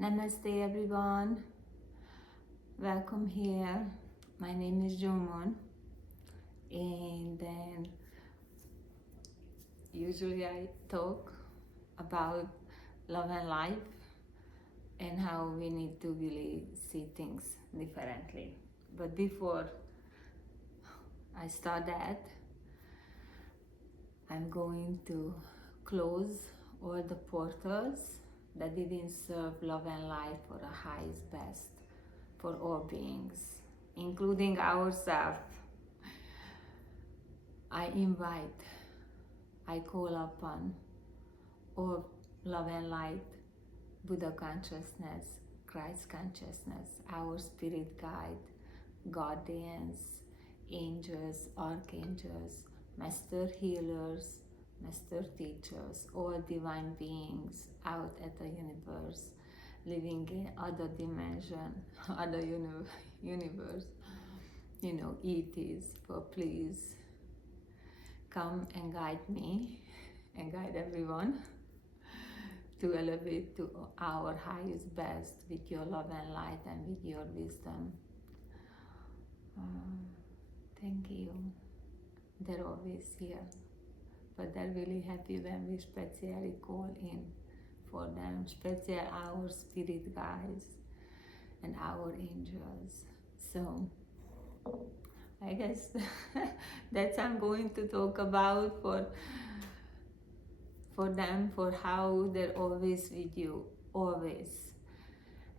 Namaste everyone, welcome here. My name is Jomon, and then usually I talk about love and life and how we need to really see things differently. But before I start that, I'm going to close all the portals that didn't serve love and light for the highest best for all beings, including ourselves. I invite, I call upon all love and light, Buddha consciousness, Christ consciousness, our spirit guide, guardians, angels, archangels, master healers, master teachers, all divine beings out at the universe, living in other dimension, other universe, ETs, for please come and guide me and guide everyone to elevate to our highest best with your love and light and with your wisdom. Thank you. They're always here, but they're really happy when we specially call in for them, especially our spirit guides and our angels. So I guess that's I'm going to talk about for them, for how they're always with you, always,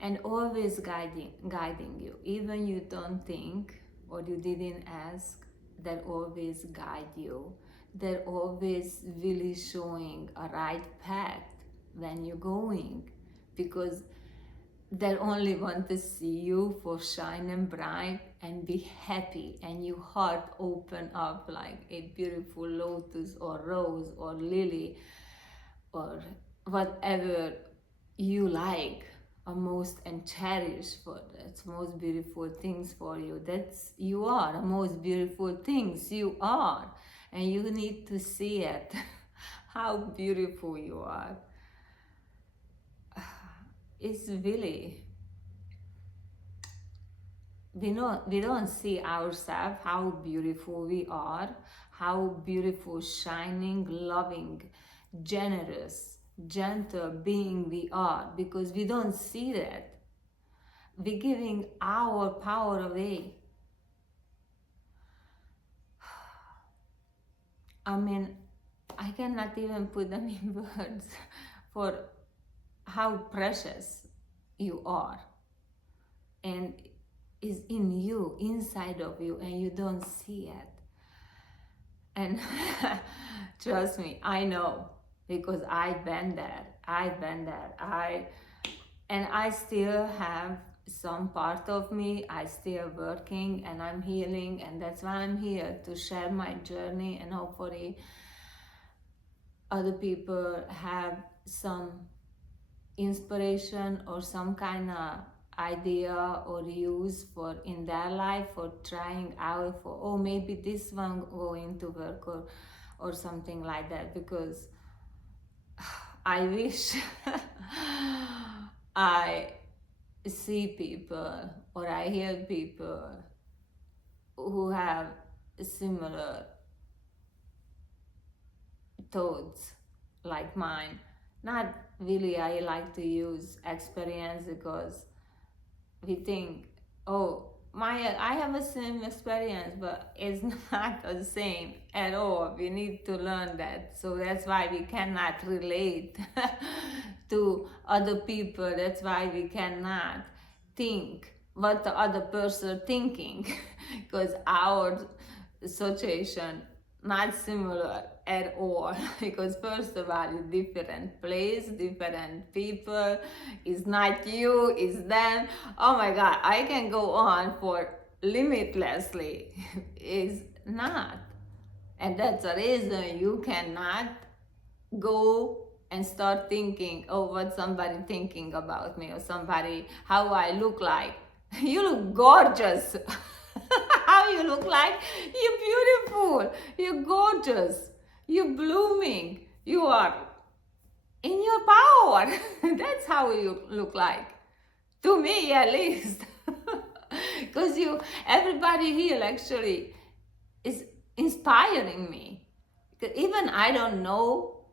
and always guiding you. Even you don't think or you didn't ask, they're always guide you. They're always really showing a right path when you're going, because they only want to see you for shine and bright and be happy, and your heart open up like a beautiful lotus or rose or lily or whatever you like or most and cherish for that's most beautiful things for you. That's you are the most beautiful things you are, and you need to see it how beautiful you are. It's really, we don't see ourselves how beautiful we are, how beautiful, shining, loving, generous, gentle being we are, because we don't see that. We're giving our power away. I mean, I cannot even put them in words for how precious you are, and is in you, inside of you, and you don't see it. And trust me, I know, because I've been there. And I still have some part of me, I still working and I'm healing, and that's why I'm here to share my journey, and hopefully other people have some inspiration or some kind of idea or use for in their life, for trying out, for maybe this one going to work, or something like that, because I wish I see people or I hear people who have similar thoughts like mine. Not really, I like to use experience, because we think, I have a same experience, but it's not the same at all. We need to learn that. So that's why we cannot relate to other people. That's why we cannot think what the other person thinking, because our situation not similar at all. Because first of all, it's different place, different people, it's not you, it's them. Oh my god, I can go on for limitlessly. It's not, and that's the reason you cannot go and start thinking, what somebody thinking about me, or somebody how I look like. You look gorgeous. How you look like? You're beautiful, you're gorgeous, you're blooming, you are in your power. That's how you look like, to me at least. Because everybody here actually is inspiring me. Even I don't know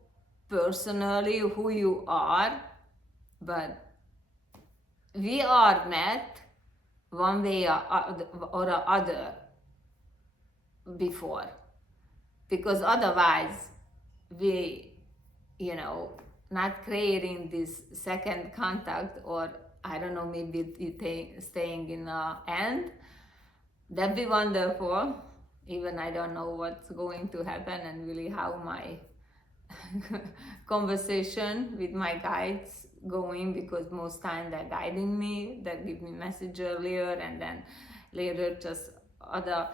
personally who you are, but we are met one way or other before, because otherwise we, not creating this second contact, or I don't know, maybe staying in the end. That'd be wonderful. Even I don't know what's going to happen, and really how my conversation with my guides going, because most time they're guiding me, they give me message earlier, and then later just other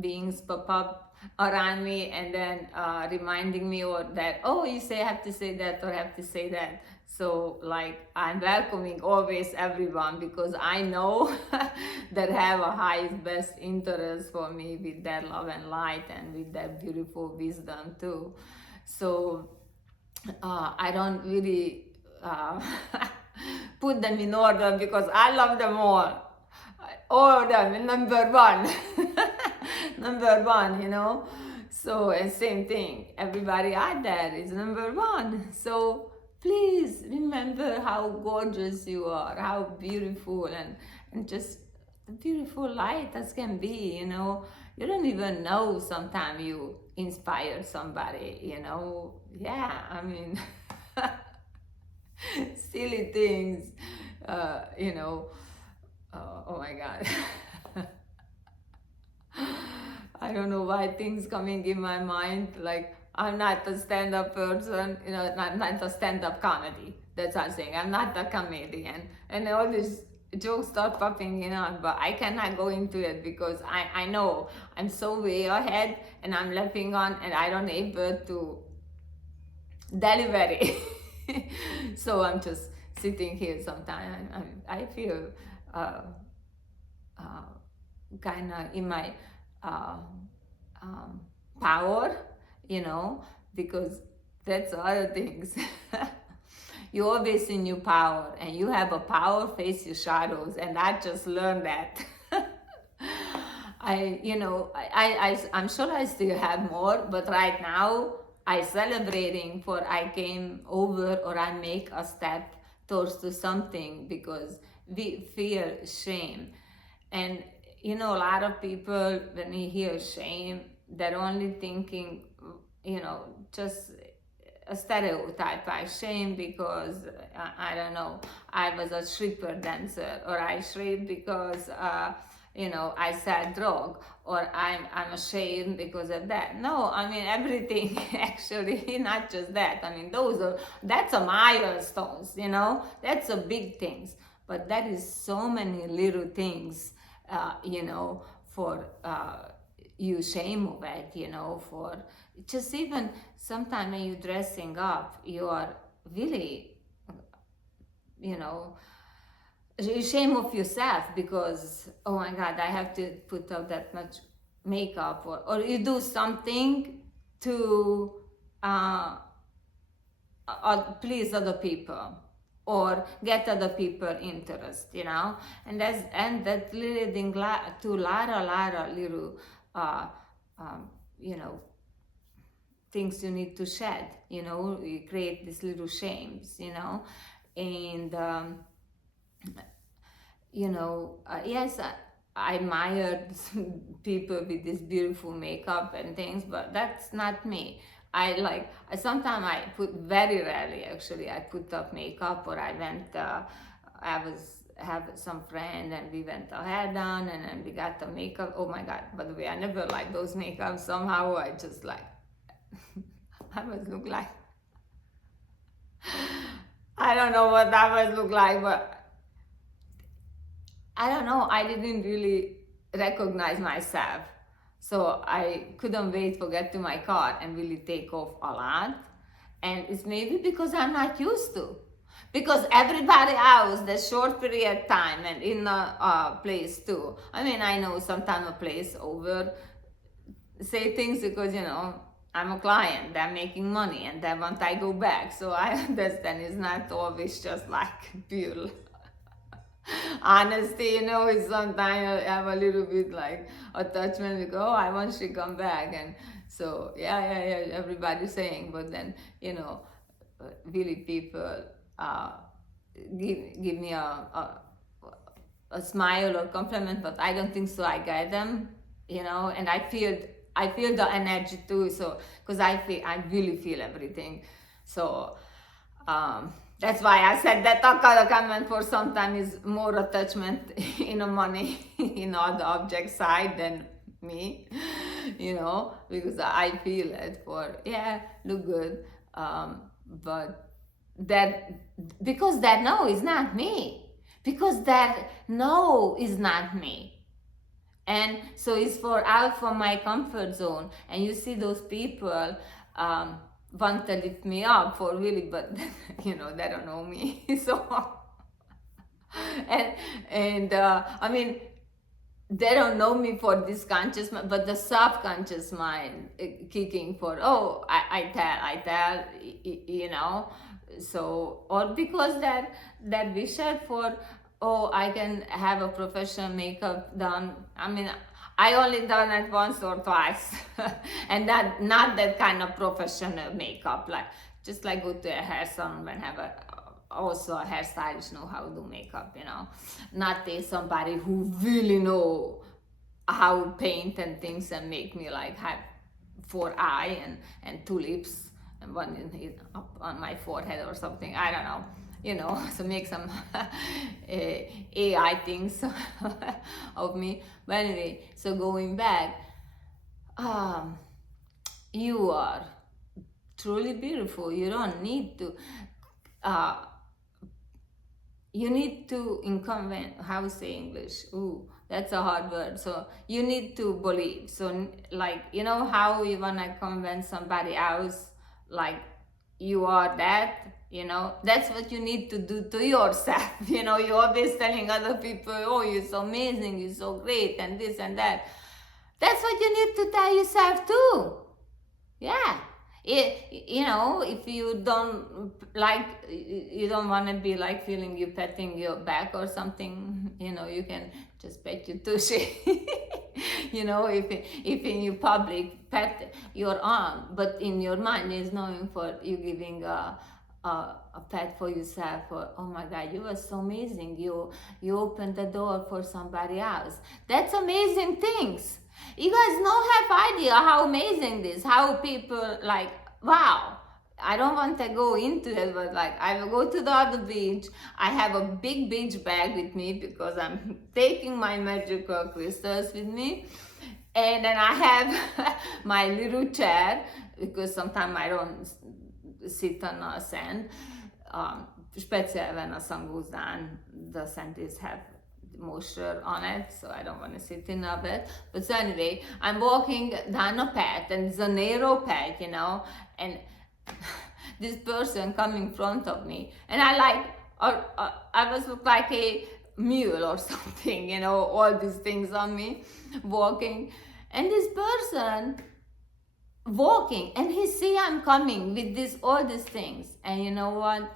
beings pop up around me, and then reminding me, or that, oh, you say have to say that, or have to say that. So like I'm welcoming always everyone, because I know that have a highest best interest for me with their love and light, and with their beautiful wisdom too. So I don't really put them in order, because I love them all of them, number one. Number one. So, and same thing, everybody out there is number one. So please remember how gorgeous you are, how beautiful, and just beautiful light as can be. You don't even know, sometimes you inspire somebody. Yeah, I mean, silly things, oh my God. I don't know why things coming in my mind, like I'm not a stand-up person, not a stand-up comedy. That's what I'm saying. I'm not a comedian. And all these jokes start popping but I cannot go into it, because I know I'm so way ahead, and I'm laughing on, and I don't able to deliver it. So I'm just sitting here sometimes. I feel kind of in my power, because that's other things. You're always in your power, and you have a power, face your shadows, and I just learned that. I'm sure I still have more, but right now I celebrating for I came over, or I make a step towards to something, because we feel shame. And a lot of people, when you hear shame, they're only thinking, just a stereotype. I shame because I don't know, I was a stripper dancer, or I shame because I sell drug, or I'm ashamed because of that. No, I mean everything. Actually, not just that. I mean that's a milestones. That's a big things. But that is so many little things. For you shame of it. For just even sometimes when you're dressing up, you are really, you shame of yourself, because oh my God, I have to put out that much makeup, or you do something to please other people, or get other people interest, and that leading to lot of little things you need to shed. You create these little shames, and yes, I admire people with this beautiful makeup and things, but that's not me. Sometimes I put, very rarely actually, I put up makeup, or I went, have some friend, and we went our hair done, and then we got the makeup. Oh my God, by the way, I never liked those makeup. Somehow I just I must look like, I don't know what that must look like, but I don't know, I didn't really recognize myself. So I couldn't wait to get to my car and really take off a lot. And it's maybe because I'm not used to. Because everybody else, the short period of time, and in a place too. I mean, I know sometimes a place over say things because, I'm a client, they're making money, and they want I go back. So I understand it's not always just like pure honesty, it's sometimes I have a little bit like attachment because, oh, I want she come back. And so, yeah, everybody's saying, but then, really people uh, give me a smile or compliment, but I don't think so I get them, and I feel the energy too. So because I really feel everything. So that's why I said that Takara comment for sometimes is more attachment in a money on the object side than me, because I feel it for, yeah, look good. But that, because that no is not me, because that no is not me. And so it's for out from my comfort zone. And you see those people want to lift me up for really, but they don't know me. So and I mean, they don't know me for this conscious mind, but the subconscious mind kicking for, oh, I tell, so, or because that wish for, oh, I can have a professional makeup done. I mean, I only done it once or twice, and that not that kind of professional makeup, like just like go to a hair salon and have also a hairstylist know how to do makeup, not somebody who really know how to paint and things and make me like have 4 eye and 2 lips and one up on my forehead or something. I don't know. So make some AI things of me. But anyway, so going back, you are truly beautiful. You don't need to, you need to inconvent, how to say English? Ooh, that's a hard word. So you need to believe. So like, how you wanna convince somebody else, like you are that, that's what you need to do to yourself. You're always telling other people, oh, you're so amazing, you're so great, and this and that. That's what you need to tell yourself too. Yeah. If you don't like, you don't want to be like feeling you petting your back or something, you can just pet your tushy. If in your public pet your arm, but in your mind is knowing for you giving a pet for yourself, or, oh my God, you were so amazing, you opened the door for somebody else. That's amazing things. You guys don't have idea how amazing this, how people like, wow. I don't want to go into it, but like I will go to the other beach. I have a big beach bag with me because I'm taking my magical crystals with me. And then I have my little chair because sometimes I don't sit on a sand. Special when the sun goes down, the sand is have moisture on it, so I don't want to sit in a bit. But so anyway, I'm walking down a path, and it's a narrow path, and this person come in front of me, and I was look like a mule or something, all these things on me, walking, and this person walking, and he see I'm coming with all these things, and you know what?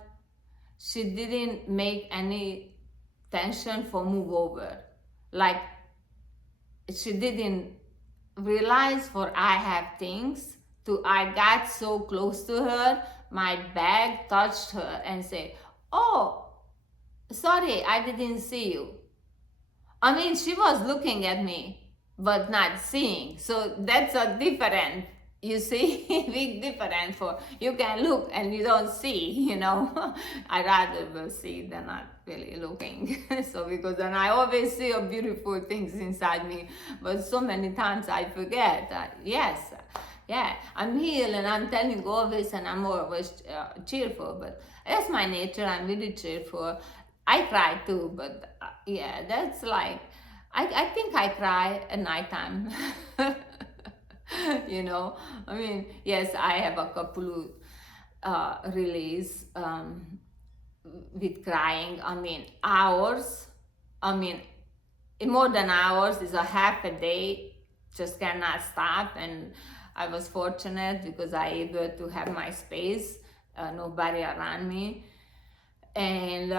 She didn't make any tension for move over. Like she didn't realize for I have things to, I got so close to her, my bag touched her and said, oh, sorry, I didn't see you. I mean, she was looking at me, but not seeing. So that's a different, you see, big difference for, you can look and you don't see, I rather will see than not really looking. So because then I always see a beautiful things inside me, but so many times I forget that, yes, yeah, I'm here and I'm telling always, and I'm always cheerful, but that's my nature. I'm really cheerful. I cry too, but yeah, that's like, I think I cry at nighttime. I mean, yes, I have a couple release with crying. I mean, hours. I mean, more than hours is a half a day. Just cannot stop, and I was fortunate because I able to have my space, nobody around me, and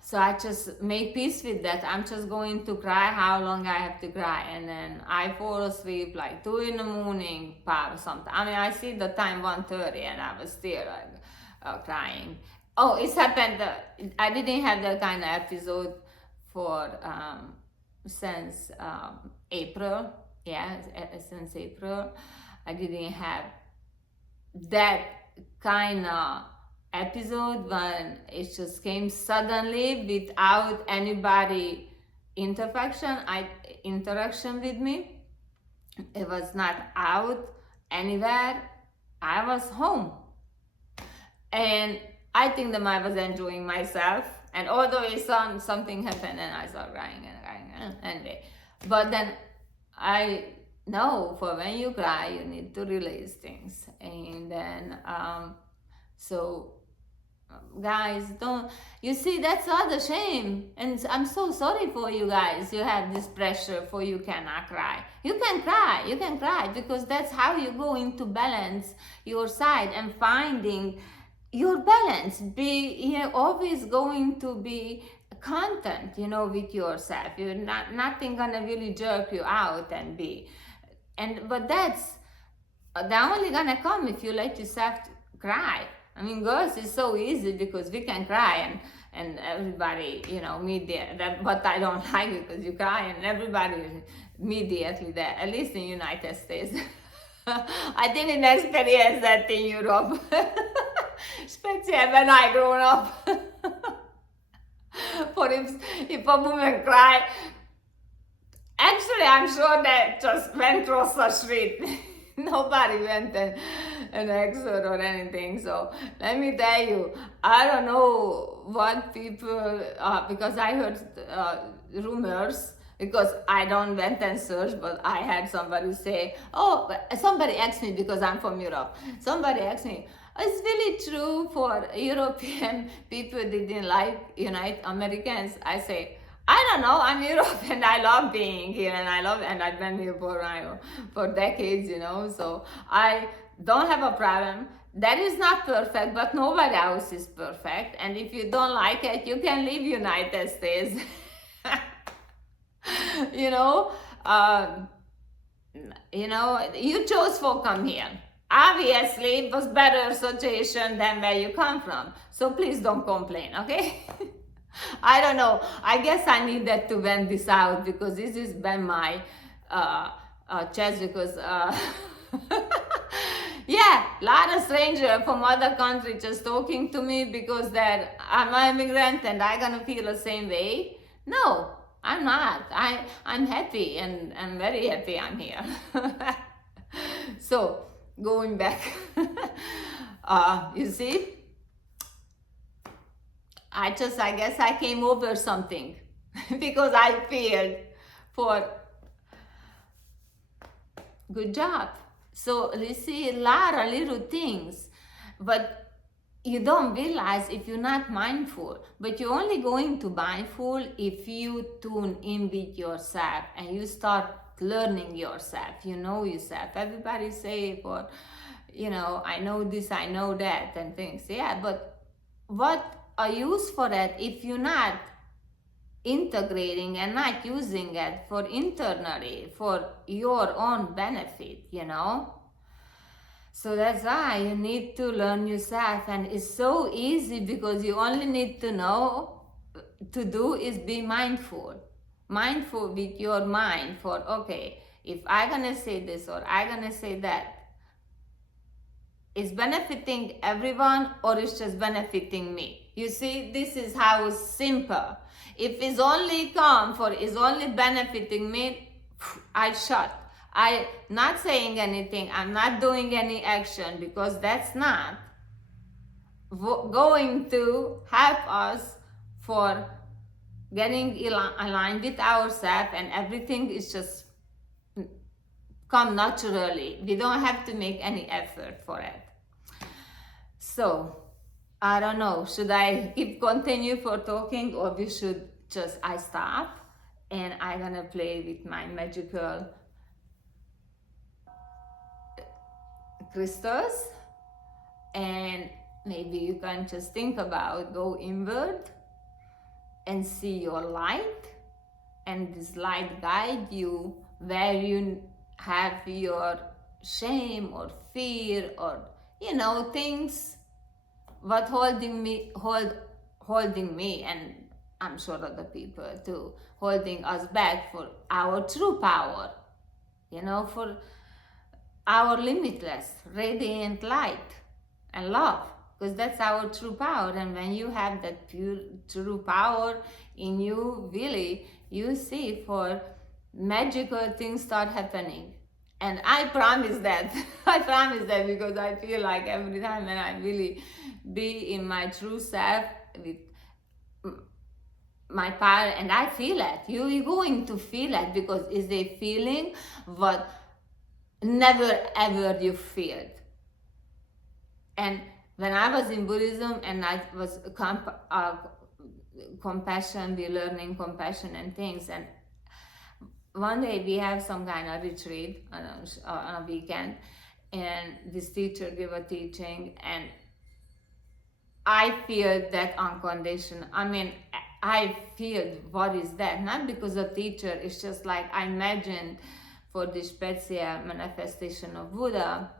so I just make peace with that. I'm just going to cry how long I have to cry, and then I fall asleep like 2 in the morning, or something. I mean, I see the time 1:30, and I was still like crying. Oh, it's happened. I didn't have that kind of episode for since April. Yeah, since April, I didn't have that kind of episode when it just came suddenly without anybody interaction with me. It was not out anywhere. I was home, and I think that I was enjoying myself. And although something happened, and I started crying and crying, anyway. But then I know for when you cry, you need to release things, and then so guys, don't, you see, that's not a shame, and I'm so sorry for you guys. You have this pressure for you cannot cry. You can cry because that's how you go into balance your side and finding your balance. You're always going to be content, with yourself. You're nothing gonna really jerk you out and be, but that's only gonna come if you let yourself cry. I mean, girls, it's so easy because we can cry, and everybody, media. But I don't like it because you cry and everybody immediately there. At least in the United States, I didn't experience that in Europe, especially when I grown up. For if a woman cry, actually, I'm sure that just went across the street. Nobody went an exit or anything. So let me tell you, I don't know what people, because I heard rumors, because I don't went and search, but I had somebody say, oh, somebody asked me, because I'm from Europe, somebody asked me, it's really true for European people didn't like Americans. I say, I don't know, I'm European, I love being here, and I've been here for decades, so I don't have a problem. That is not perfect, but nobody else is perfect, and if you don't like it, you can leave United States. You chose for come here. Obviously, it was better situation than where you come from, so please don't complain, okay? I don't know. I guess I needed to vent this out because this has been my chest because yeah, a lot of strangers from other countries just talking to me because I'm an immigrant and I'm gonna feel the same way. No, I'm not. I'm happy, and I'm very happy I'm here. So going back, you see, I guess I came over something because I failed for good job. So you see a lot of little things, but you don't realize if you're not mindful. But you're only going to mindful if you tune in with yourself and you start learning yourself. You know yourself. Everybody say, "Well, I know this, I know that," and things. Yeah, but what a use for that if you're not integrating and not using it for internally for your own benefit, So that's why you need to learn yourself, and it's so easy because you only need to know to do is be mindful with your mind for, okay, if I'm gonna say this or I'm gonna say that, is benefiting everyone or is just benefiting me? You see, this is how it's simple. If it's only is only benefiting me, I shut. I not saying anything, I'm not doing any action because that's not going to help us for getting aligned with ourselves, and everything is just come naturally. We don't have to make any effort for it. So, I don't know, should I continue for talking, or we should I stop and I'm gonna play with my magical crystals, and maybe you can just think about go inward and see your light, and this light guide you where you have your shame or fear or things what holding me, and I'm sure other people too, holding us back for our true power, for our limitless radiant light and love, because that's our true power. And when you have that pure true power in you, really, you see for magical things start happening. And I promise that. I promise that, because I feel like every time when I really be in my true self with my power, and I feel it, you're going to feel it, because it's a feeling what never ever you feel. And when I was in Buddhism and I was compassion, we learning compassion and things, and one day we have some kind of retreat on a weekend, and this teacher gave a teaching, and I feel that unconditional. I mean, I feel what is that? Not because of teacher, it's just like I imagined for this special manifestation of Buddha.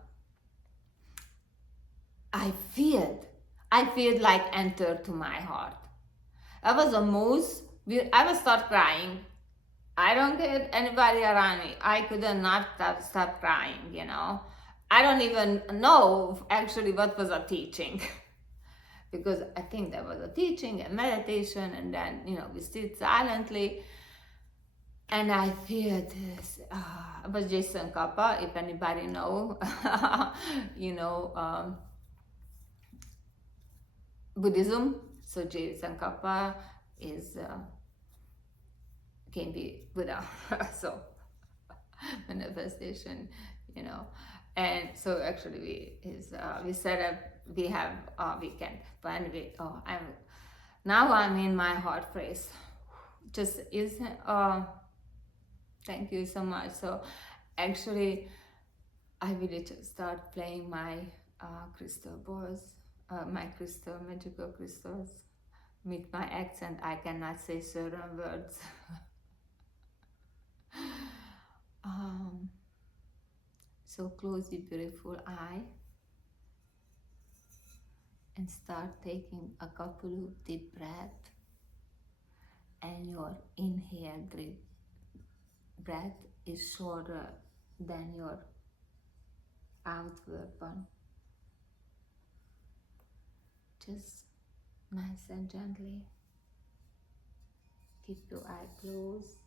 I feel like enter to my heart. I was a moose. I would start crying. I don't get anybody around me. I could not stop crying, I don't even know actually what was a teaching. Because I think there was a teaching and meditation, and then, we sit silently. And I feel this. It was Jason Kappa, if anybody know, Buddhism. So Jason Kappa is can be Buddha. So manifestation, and so actually we set up, we have a weekend. But anyway, I'm in my heart phrase. Just is thank you so much. So actually, I really just start playing my crystal balls, my magical crystals. With my accent, I cannot say certain words. So close your beautiful eye and start taking a couple of deep breaths, and your inhale breath is shorter than your outward one. Just nice and gently keep your eye closed,